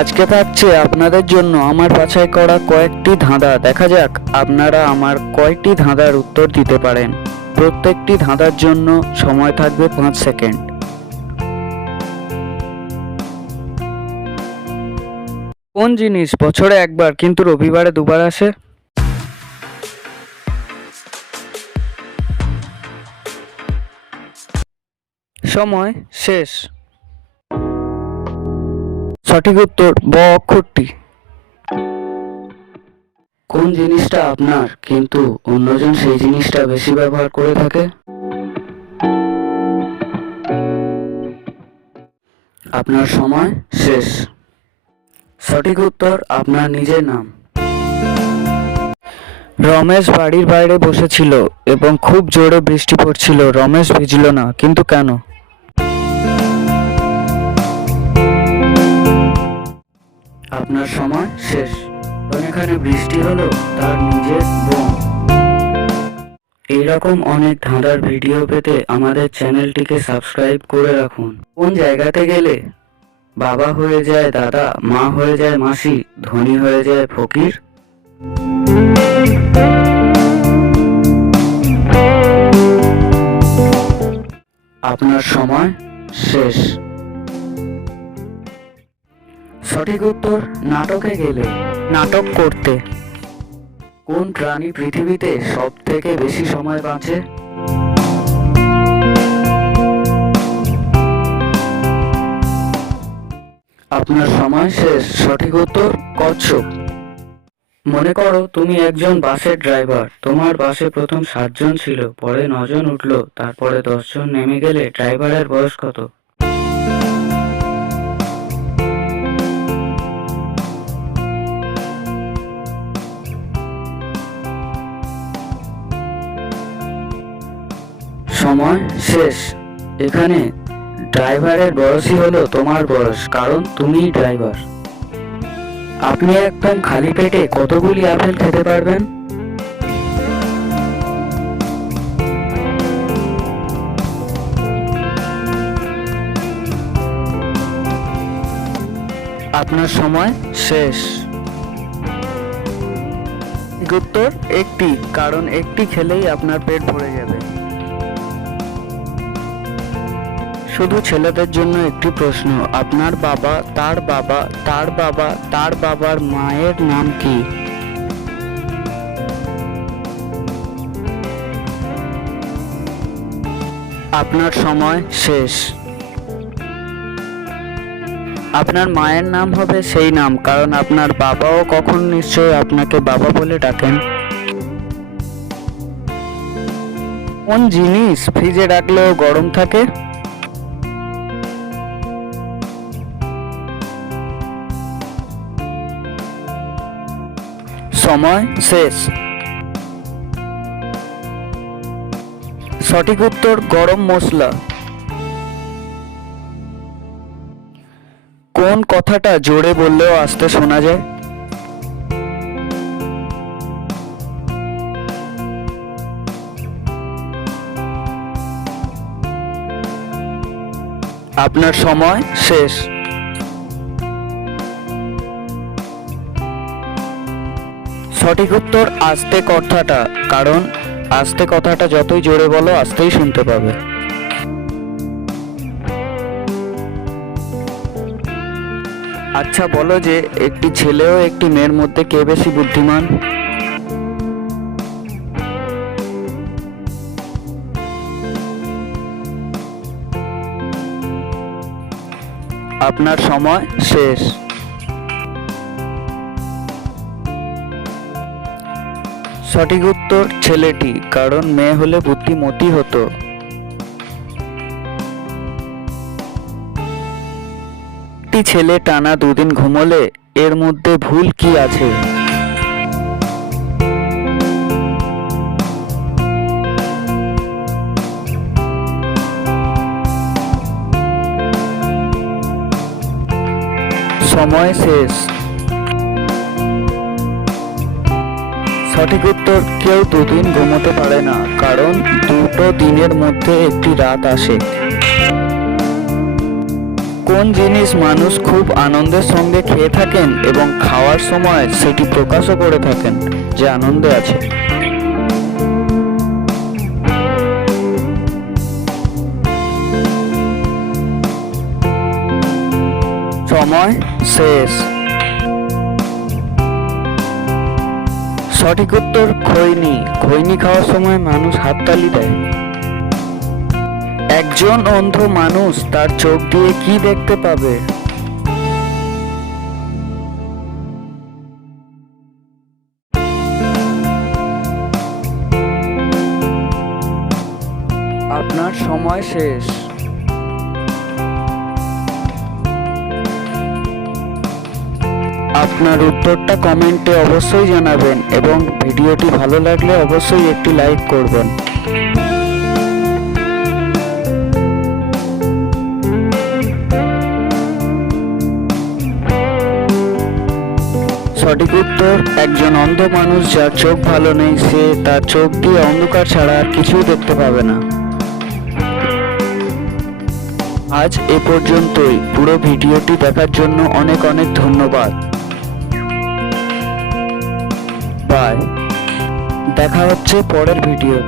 আজকে থাকছে আপনাদের জন্য আমার বাছাই করা কয়েকটি ধাঁধা। দেখা যাক আপনারা আমার কয়টি ধাঁধার উত্তর দিতে পারেন। প্রত্যেকটি ধাঁধার জন্য সময় থাকবে 5 সেকেন্ড। কোন জিনিস বছরে একবার কিন্তু রবিবারে দুবার আসে? সময় শেষ। সঠিক উত্তর ব অক্ষরটি। কোন জিনিসটা আপনার কিন্তু অন্যজন সেই জিনিসটা বেশি ব্যবহার করে থাকে? আপনার সময় শেষ। সঠিক উত্তর আপনার নিজের নাম। রমেশ বাড়ির বাইরে বসেছিল এবং খুব জোরে বৃষ্টি পড়ছিল। রমেশ ভিজল না, কিন্তু কেন? আপনার সময় শেষ। এখানে বৃষ্টি হলো তার নিজের বোন। এইরকম অনেক ধাঁধার ভিডিও পেতে আমাদের চ্যানেলটিকে সাবস্ক্রাইব করে রাখুন। কোন জায়গাতে গেলে বাবা হয়ে যায় দাদা, মা হয়ে যায় মাসি, ধনী হয়ে যায় ফকির? আপনার সময় শেষ। সঠিক উত্তর নাটকে গেলে। নাটক করতে। কোন প্রাণী পৃথিবীতে সব থেকে বেশি সময় বাঁচে? আপনার সময় শেষ। সঠিক উত্তর কচ্ছপ। মনে করো তুমি একজন বাসের ড্রাইভার। তোমার বাসে প্রথম 7 জন ছিল, পরে 9 জন উঠলো, তারপরে 10 জন নেমে গেলে ড্রাইভারের বয়স কত? সময় শেষ। এখানে ড্রাইভারের বয়সই হলো তোমার বয়স, কারণ তুমি ড্রাইভার। আপনি একদম খালি পেটে কতগুলি আপেল খেতে পারবেন? আপনার সময় শেষ। উত্তর একটি, কারণ একটি খেলেই আপনার পেট ভরে যাবে। শুধু ছেলেদের জন্য একটি প্রশ্ন। আপনার বাবা, তার বাবা, তার বাবা, তার বাবার মায়ের নাম কি? আপনার সময় শেষ। আপনার মায়ের নাম হবে সেই নাম, কারণ আপনার বাবাও কখন নিশ্চয়ই আপনাকে বাবা বলে ডাকেন। কোন জিনিস ফ্রিজে রাখলেও গরম থাকে? সময় শেষ। সঠিক উত্তর গরম মশলা। কোন কথাটা জোরে বললেও আস্তে শোনা যায়? আপনার সময় শেষ। সঠিক উত্তর আস্তে কথাটা, কারণ আস্তে কথাটা যতই জোরে বলো আস্তেই শুনতে পাবে। আচ্ছা বলো যে একটি ছেলে ও একটি মেয়ের মধ্যে কে বেশি বুদ্ধিমান? আপনার সময় শেষ। সঠিক উত্তর ছেলেটি, কারণ মেয়ে হলে বুদ্ধিমতী হতো। একটি ছেলে টানা 2 দিন ঘুমোলে এর মধ্যে ভুল কি আছে? সময় শেষ। সঠিক উত্তর কেউ 2 দিন ঘুমোতে পারে না, কারণ 2টো দিনের মধ্যে একটি রাত আসে। কোন জিনিস মানুষ খুব আনন্দের সঙ্গে খেয়ে থাকেন এবং খাওয়ার সময় সেটি প্রকাশও করে থাকেন যে আনন্দে আছে? সময় শেষ। সঠিক উত্তর খৈনি। খৈনি খাওয়ার সময় মানুষ হাততালি দেয়। একজন অন্ধ মানুষ তার চোখ দিয়ে কি দেখতে পাবে? আপনার সময় শেষ। আপনার উত্তরটা কমেন্টে অবশ্যই জানাবেন এবং ভিডিওটি ভালো লাগলে অবশ্যই একটি লাইক করবেন। সঠিক উত্তর একজন অন্ধ মানুষ যার চোখ ভালো নেই, সে তার চোখ দিয়ে অন্ধকার ছাড়া আর কিছুই দেখতে পাবে না। আজ এ পর্যন্তই। পুরো ভিডিওটি দেখার জন্য অনেক অনেক ধন্যবাদ। বাই। দেখা হচ্ছে পরের ভিডিও।